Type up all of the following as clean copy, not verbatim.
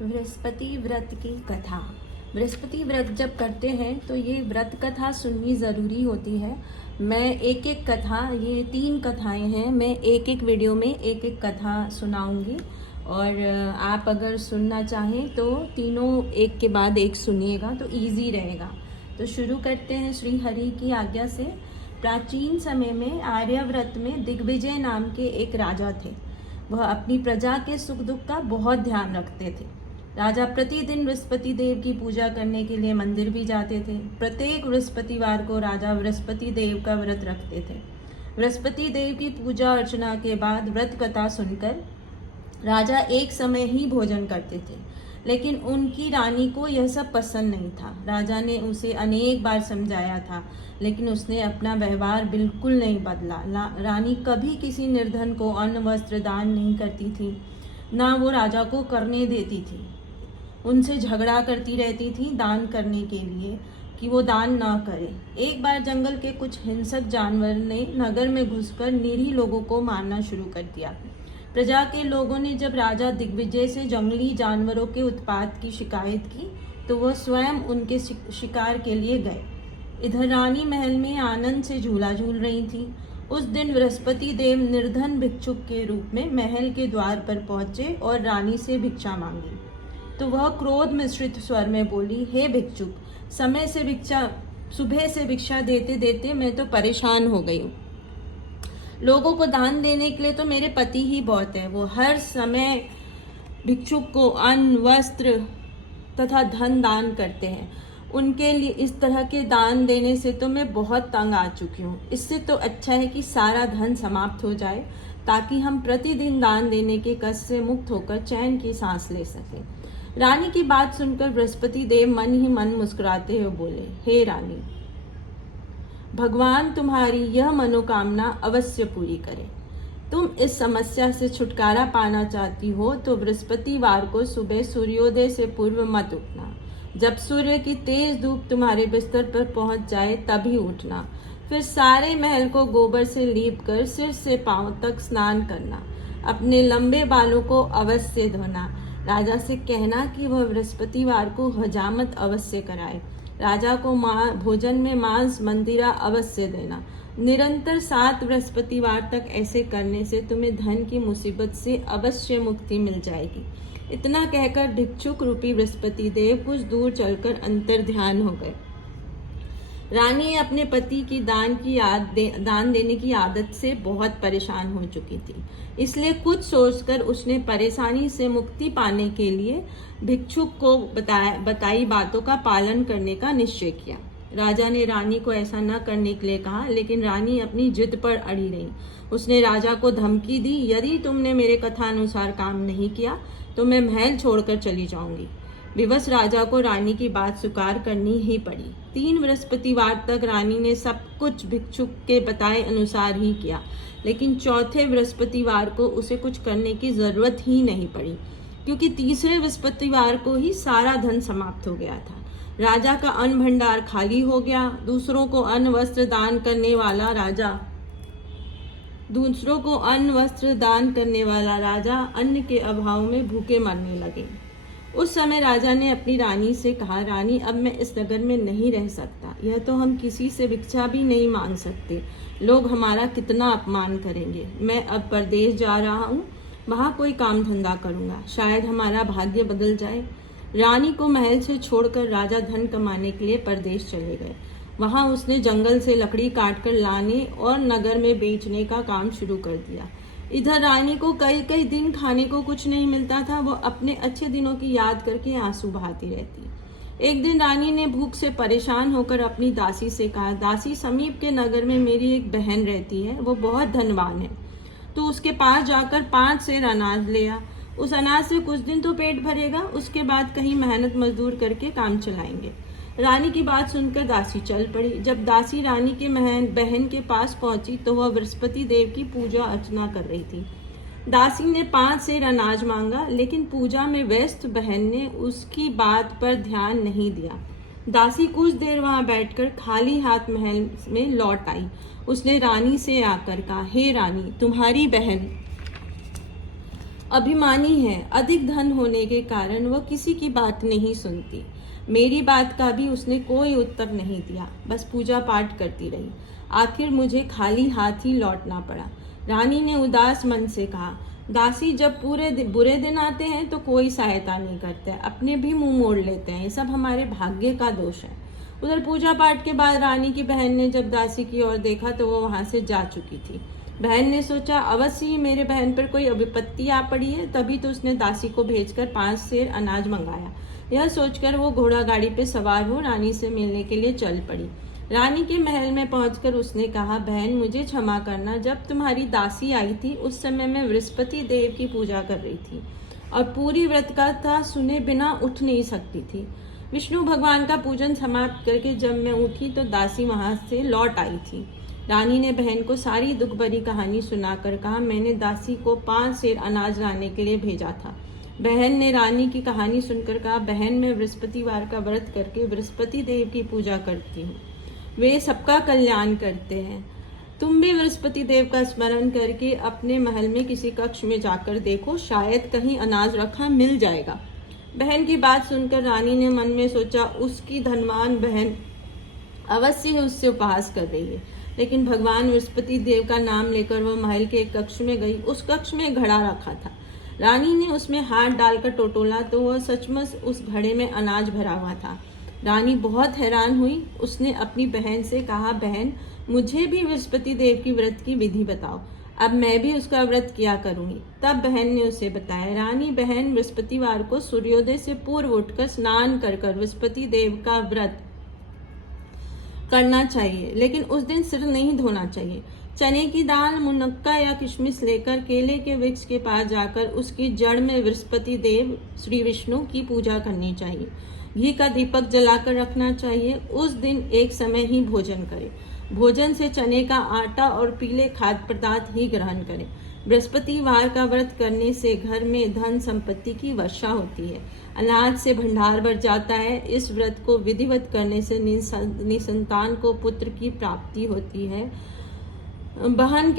बृहस्पति व्रत की कथा। बृहस्पति व्रत जब करते हैं तो ये व्रत कथा सुननी ज़रूरी होती है। मैं एक एक कथा, ये 3 कथाएं हैं, मैं एक एक वीडियो में एक एक कथा सुनाऊंगी और आप अगर सुनना चाहें तो तीनों एक के बाद एक सुनिएगा तो इजी रहेगा। तो शुरू करते हैं श्री हरि की आज्ञा से। प्राचीन समय में आर्यावर्त में दिग्विजय नाम के एक राजा थे। वह अपनी प्रजा के सुख दुख का बहुत ध्यान रखते थे। राजा प्रतिदिन बृहस्पति देव की पूजा करने के लिए मंदिर भी जाते थे। प्रत्येक बृहस्पतिवार को राजा बृहस्पति देव का व्रत रखते थे। बृहस्पति देव की पूजा अर्चना के बाद व्रत कथा सुनकर राजा एक समय ही भोजन करते थे, लेकिन उनकी रानी को यह सब पसंद नहीं था। राजा ने उसे अनेक बार समझाया था, लेकिन उसने अपना व्यवहार बिल्कुल नहीं बदला। रानी कभी किसी निर्धन को अन्न वस्त्र दान नहीं करती थी, ना वो राजा को करने देती थी। उनसे झगड़ा करती रहती थी दान करने के लिए कि वो दान ना करे। एक बार जंगल के कुछ हिंसक जानवर ने नगर में घुसकर निरीह लोगों को मारना शुरू कर दिया। प्रजा के लोगों ने जब राजा दिग्विजय से जंगली जानवरों के उत्पात की शिकायत की तो वह स्वयं उनके शिकार के लिए गए। इधर रानी महल में आनंद से झूला झूल रही थी। उस दिन बृहस्पति देव निर्धन भिक्षुक के रूप में महल के द्वार पर पहुंचे और रानी से भिक्षा मांगी। तो वह क्रोध मिश्रित स्वर में बोली, हे भिक्षुक, सुबह से भिक्षा देते देते मैं तो परेशान हो गई हूँ। लोगों को दान देने के लिए तो मेरे पति ही बहुत है। वो हर समय भिक्षुक को अन्न वस्त्र तथा धन दान करते हैं। उनके लिए इस तरह के दान देने से तो मैं बहुत तंग आ चुकी हूँ। इससे तो अच्छा है कि सारा धन समाप्त हो जाए, ताकि हम प्रतिदिन दान देने के कष्ट से मुक्त होकर चैन की सांस ले सकें। रानी की बात सुनकर बृहस्पति देव मन ही मन मुस्कुराते हुए बोले, हे रानी, भगवान तुम्हारी यह मनोकामना अवश्य पूरी करें। तुम इस समस्या से छुटकारा पाना चाहती हो तो बृहस्पतिवार को सुबह सूर्योदय से पूर्व मत उठना। जब सूर्य की तेज धूप तुम्हारे बिस्तर पर पहुंच जाए तभी उठना। फिर सारे महल को गोबर से लीप कर सिर से पांव तक स्नान करना। अपने लंबे बालों को अवश्य धोना। राजा से कहना कि वह बृहस्पतिवार को हजामत अवश्य कराए। राजा को भोजन में मांस मंदिरा अवश्य देना। निरंतर 7 बृहस्पतिवार तक ऐसे करने से तुम्हें धन की मुसीबत से अवश्य मुक्ति मिल जाएगी। इतना कहकर भिक्षुक रूपी बृहस्पति देव कुछ दूर चलकर अंतर ध्यान हो गए। रानी अपने पति की दान देने की आदत से बहुत परेशान हो चुकी थी, इसलिए कुछ सोचकर उसने परेशानी से मुक्ति पाने के लिए भिक्षुक को बताई बातों का पालन करने का निश्चय किया। राजा ने रानी को ऐसा न करने के लिए कहा, लेकिन रानी अपनी जिद पर अड़ी रही। उसने राजा को धमकी दी, यदि तुमने मेरे कथानुसार काम नहीं किया तो मैं महल छोड़कर चली जाऊंगी। विवश राजा को रानी की बात स्वीकार करनी ही पड़ी। 3 बृहस्पतिवार तक रानी ने सब कुछ भिक्षुक के बताए अनुसार ही किया, लेकिन चौथे बृहस्पतिवार को उसे कुछ करने की जरूरत ही नहीं पड़ी, क्योंकि तीसरे बृहस्पतिवार को ही सारा धन समाप्त हो गया था। राजा का अन्न भंडार खाली हो गया। दूसरों को अन्न वस्त्र दान करने वाला राजा अन्न के अभाव में भूखे मरने लगे। उस समय राजा ने अपनी रानी से कहा, रानी, अब मैं इस नगर में नहीं रह सकता। यह तो हम किसी से भिक्षा भी नहीं मांग सकते। लोग हमारा कितना अपमान करेंगे। मैं अब परदेश जा रहा हूँ, वहाँ कोई काम धंधा करूँगा, शायद हमारा भाग्य बदल जाए। रानी को महल से छोड़कर राजा धन कमाने के लिए परदेश चले गए। वहाँ उसने जंगल से लकड़ी काटकर लाने और नगर में बेचने का काम शुरू कर दिया। इधर रानी को कई दिन खाने को कुछ नहीं मिलता था। वो अपने अच्छे दिनों की याद करके आंसू बहाती रहती। एक दिन रानी ने भूख से परेशान होकर अपनी दासी से कहा, दासी, समीप के नगर में मेरी एक बहन रहती है, वो बहुत धनवान है, तो उसके पास जाकर 5 सेर अनाज ले आ। उस अनाज से कुछ दिन तो पेट भरेगा, उसके बाद कहीं मेहनत मजदूर करके काम चलाएंगे। रानी की बात सुनकर दासी चल पड़ी। जब दासी रानी के बहन के पास पहुंची तो वह बृहस्पति देव की पूजा अर्चना कर रही थी। दासी ने 5 सेर अनाज मांगा, लेकिन पूजा में व्यस्त बहन ने उसकी बात पर ध्यान नहीं दिया। दासी कुछ देर वहां बैठकर खाली हाथ महल में लौट आई। उसने रानी से आकर कहा, हे रानी, तुम्हारी बहन अभिमानी है, अधिक धन होने के कारण वह किसी की बात नहीं सुनती। मेरी बात का भी उसने कोई उत्तर नहीं दिया, बस पूजा पाठ करती रही। आखिर मुझे खाली हाथ ही लौटना पड़ा। रानी ने उदास मन से कहा, दासी जब बुरे दिन आते हैं तो कोई सहायता नहीं करते, अपने भी मुंह मोड़ लेते हैं, ये सब हमारे भाग्य का दोष है। उधर पूजा पाठ के बाद रानी की बहन ने जब दासी की ओर देखा तो वो वहां से जा चुकी थी। बहन ने सोचा, अवश्य ही मेरे बहन पर कोई विपत्ति आ पड़ी है, तभी तो उसने दासी को भेजकर 5 सेर अनाज मंगाया। यह सोचकर वो घोड़ा गाड़ी पे सवार हो रानी से मिलने के लिए चल पड़ी। रानी के महल में पहुंचकर उसने कहा, बहन मुझे क्षमा करना, जब तुम्हारी दासी आई थी उस समय मैं बृहस्पति देव की पूजा कर रही थी और पूरी व्रत कथा सुने बिना उठ नहीं सकती थी। विष्णु भगवान का पूजन समाप्त करके जब मैं उठी तो दासी वहां से लौट आई थी। रानी ने बहन को सारी दुख भरी कहानी सुनाकर कहा, मैंने दासी को 5 सेर अनाज लाने के लिए भेजा था। बहन ने रानी की कहानी सुनकर कहा, बहन मैं बृहस्पतिवार का व्रत करके बृहस्पति देव की पूजा करती हूँ, वे सबका कल्याण करते हैं। तुम भी बृहस्पति देव का स्मरण करके अपने महल में किसी कक्ष में जाकर देखो, शायद कहीं अनाज रखा मिल जाएगा। बहन की बात सुनकर रानी ने मन में सोचा, उसकी धनवान बहन अवश्य ही उससे उपहास कर रही है। लेकिन भगवान बृहस्पति देव का नाम लेकर वह महल के एक कक्ष में गई। उस कक्ष में घड़ा रखा था। रानी ने उसमें हाथ डालकर टटोला तो वह सचमुच उस घड़े में अनाज भरा हुआ था। रानी बहुत हैरान हुई। उसने अपनी बहन से कहा, बहन मुझे भी बृहस्पति देव की व्रत की विधि बताओ, अब मैं भी उसका व्रत किया करूंगी। तब बहन ने उसे बताया, रानी बहन बृहस्पतिवार को सूर्योदय से पूर्व उठकर स्नान कर बृहस्पति देव का व्रत करना चाहिए, लेकिन उस दिन सिर नहीं धोना चाहिए। चने की दाल, मुनक्का या किशमिश लेकर केले के वृक्ष के पास जाकर उसकी जड़ में बृहस्पति देव श्री विष्णु की पूजा करनी चाहिए। घी का दीपक जलाकर रखना चाहिए। उस दिन एक समय ही भोजन करें। भोजन से चने का आटा और पीले खाद्य पदार्थ ही ग्रहण करें। बृहस्पतिवार का व्रत करने से घर में धन संपत्ति की वर्षा होती है, अनाज से भंडार भर जाता है। इस व्रत को विधिवत करने से निसंतान को पुत्र की प्राप्ति होती है। बहन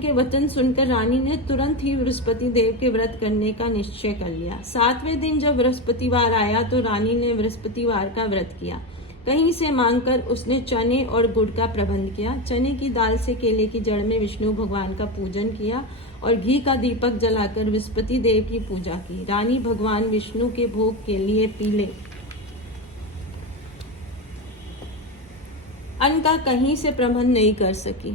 के वचन सुनकर रानी ने तुरंत ही बृहस्पति देव के व्रत करने का निश्चय कर लिया। 7वें दिन जब बृहस्पतिवार आया तो रानी ने बृहस्पतिवार का व्रत किया। कहीं से मांगकर उसने चने और गुड़ का प्रबंध किया। चने की दाल से केले की जड़ में विष्णु भगवान का पूजन किया और घी का दीपक जलाकर बृहस्पति देव की पूजा की। रानी भगवान विष्णु के भोग के लिए पीले अन्न का कहीं से प्रबंध नहीं कर सकी,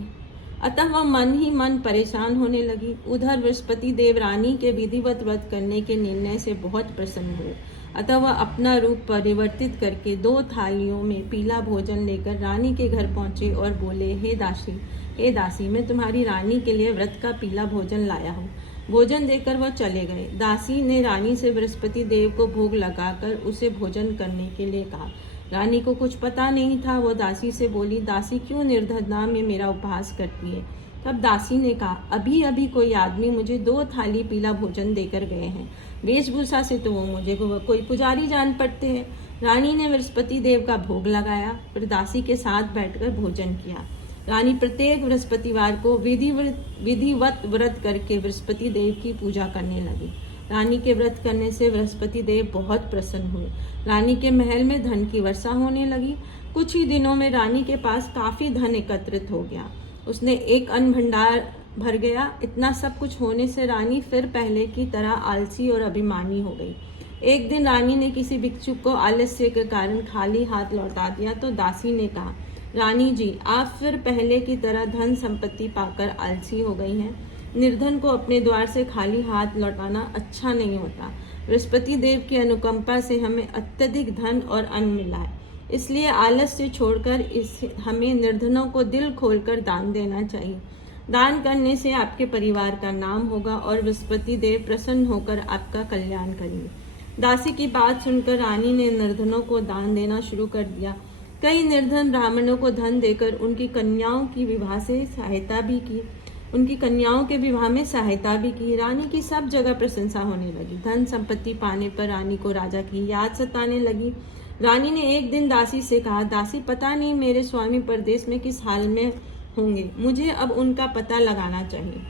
अतः वह मन ही मन परेशान होने लगी। उधर बृहस्पति देव रानी के विधिवत व्रत करने के निर्णय से बहुत प्रसन्न हुए, अतः वह अपना रूप परिवर्तित करके 2 थालियों में पीला भोजन लेकर रानी के घर पहुंचे और बोले, हे दासी, मैं तुम्हारी रानी के लिए व्रत का पीला भोजन लाया हूँ। भोजन देकर वह चले गए। दासी ने रानी से बृहस्पति देव को भोग लगाकर उसे भोजन करने के लिए कहा। रानी को कुछ पता नहीं था। वो दासी से बोली, दासी क्यों निर्धनता में मेरा उपहास करती है। तब दासी ने कहा, अभी अभी कोई आदमी मुझे 2 थाली पीला भोजन देकर गए हैं। वेशभूषा से तो वो मुझे कोई पुजारी जान पड़ते हैं। रानी ने बृहस्पति देव का भोग लगाया, फिर दासी के साथ बैठकर भोजन किया। रानी प्रत्येक बृहस्पतिवार को विधिवत व्रत करके बृहस्पति देव की पूजा करने लगी। रानी के व्रत करने से बृहस्पति देव बहुत प्रसन्न हुए। रानी के महल में धन की वर्षा होने लगी। कुछ ही दिनों में रानी के पास काफी धन एकत्रित हो गया। उसने एक अन्न भंडार भर गया। इतना सब कुछ होने से रानी फिर पहले की तरह आलसी और अभिमानी हो गई। एक दिन रानी ने किसी भिक्षुक को आलस्य के कारण खाली हाथ लौटा दिया तो दासी ने कहा, रानी जी, आप फिर पहले की तरह धन संपत्ति पाकर आलसी हो गई हैं। निर्धन को अपने द्वार से खाली हाथ लौटाना अच्छा नहीं होता। बृहस्पति देव की अनुकंपा से हमें अत्यधिक धन और अन्न मिला है, इसलिए आलस्य छोड़कर हमें निर्धनों को दिल खोलकर दान देना चाहिए। दान करने से आपके परिवार का नाम होगा और बृहस्पति देव प्रसन्न होकर आपका कल्याण करेंगे। दासी की बात सुनकर रानी ने निर्धनों को दान देना शुरू कर दिया। कई निर्धन ब्राह्मणों को धन देकर उनकी कन्याओं के विवाह में सहायता भी की। रानी की सब जगह प्रशंसा होने लगी। धन संपत्ति पाने पर रानी को राजा की याद सताने लगी। रानी ने एक दिन दासी से कहा, दासी, पता नहीं मेरे स्वामी परदेश में किस हाल में होंगे, मुझे अब उनका पता लगाना चाहिए।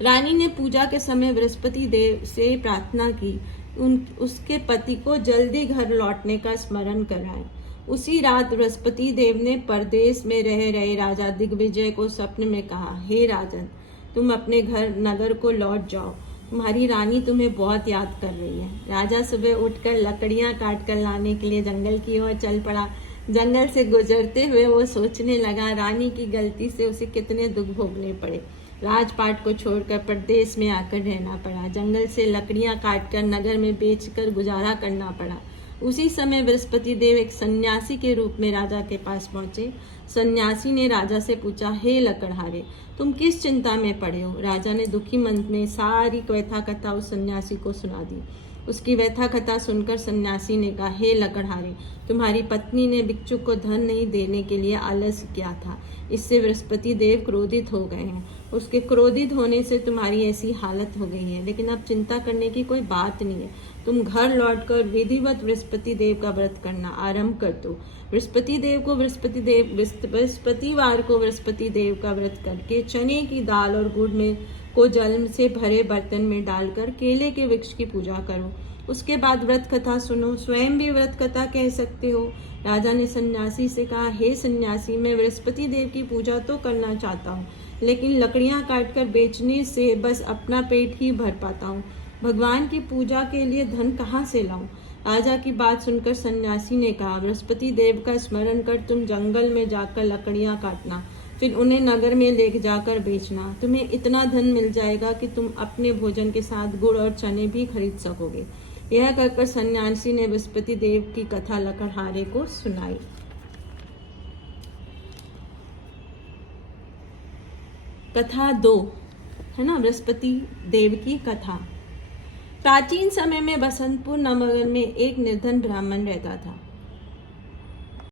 रानी ने पूजा के समय बृहस्पति देव से प्रार्थना की उसके पति को जल्दी घर लौटने का स्मरण कराएं। उसी रात बृहस्पति देव ने परदेश में रह रहे राजा दिग्विजय को स्वप्न में कहा, हे राजन, तुम अपने घर नगर को लौट जाओ, तुम्हारी रानी तुम्हें बहुत याद कर रही है। राजा सुबह उठकर लकड़ियां काट कर लाने के लिए जंगल की ओर चल पड़ा। जंगल से गुजरते हुए वो सोचने लगा, रानी की गलती से उसे कितने दुख भोगने पड़े। राजपाट को छोड़कर परदेश में आकर रहना पड़ा। जंगल से लकड़ियां काटकर नगर में बेचकर गुजारा करना पड़ा। उसी समय बृहस्पति देव एक सन्यासी के रूप में राजा के पास पहुंचे। सन्यासी ने राजा से पूछा, हे लकड़हारे, तुम किस चिंता में पड़े हो? राजा ने दुखी मन में सारी व्यथा कथा उस सन्यासी को सुना दी। उसकी व्यथा कथा सुनकर सन्यासी ने कहा, हे लकड़हारे, तुम्हारी पत्नी ने भिक्षुक को धन नहीं देने के लिए आलस्य किया था, इससे बृहस्पति देव क्रोधित हो गए हैं। उसके क्रोधित होने से तुम्हारी ऐसी हालत हो गई है, लेकिन अब चिंता करने की कोई बात नहीं है। तुम घर लौटकर विधिवत बृहस्पति देव का व्रत करना आरंभ कर दो। बृहस्पतिवार को बृहस्पति देव का व्रत करके चने की दाल और गुड़ में को जल से भरे बर्तन में डालकर केले के वृक्ष की पूजा करो। उसके बाद व्रत कथा सुनो, स्वयं भी व्रत कथा कह सकते हो। राजा ने सन्यासी से कहा, हे सन्यासी, मैं बृहस्पति देव की पूजा तो करना चाहता हूँ, लेकिन लकड़ियाँ काटकर बेचने से बस अपना पेट ही भर पाता हूँ। भगवान की पूजा के लिए धन कहाँ से लाऊं? राजा की बात सुनकर सन्यासी ने कहा, बृहस्पति देव का स्मरण कर तुम जंगल में जाकर लकड़ियाँ काटना, फिर उन्हें नगर में ले जाकर बेचना। तुम्हें इतना धन मिल जाएगा कि तुम अपने भोजन के साथ गुड़ और चने भी खरीद सकोगे। यह कहकर सन्यासी ने बृहस्पति देव की कथा लकड़हारे को सुनाई। कथा 2 है ना, बृहस्पति देव की कथा। प्राचीन समय में बसंतपुर नगर में एक निर्धन ब्राह्मण रहता था।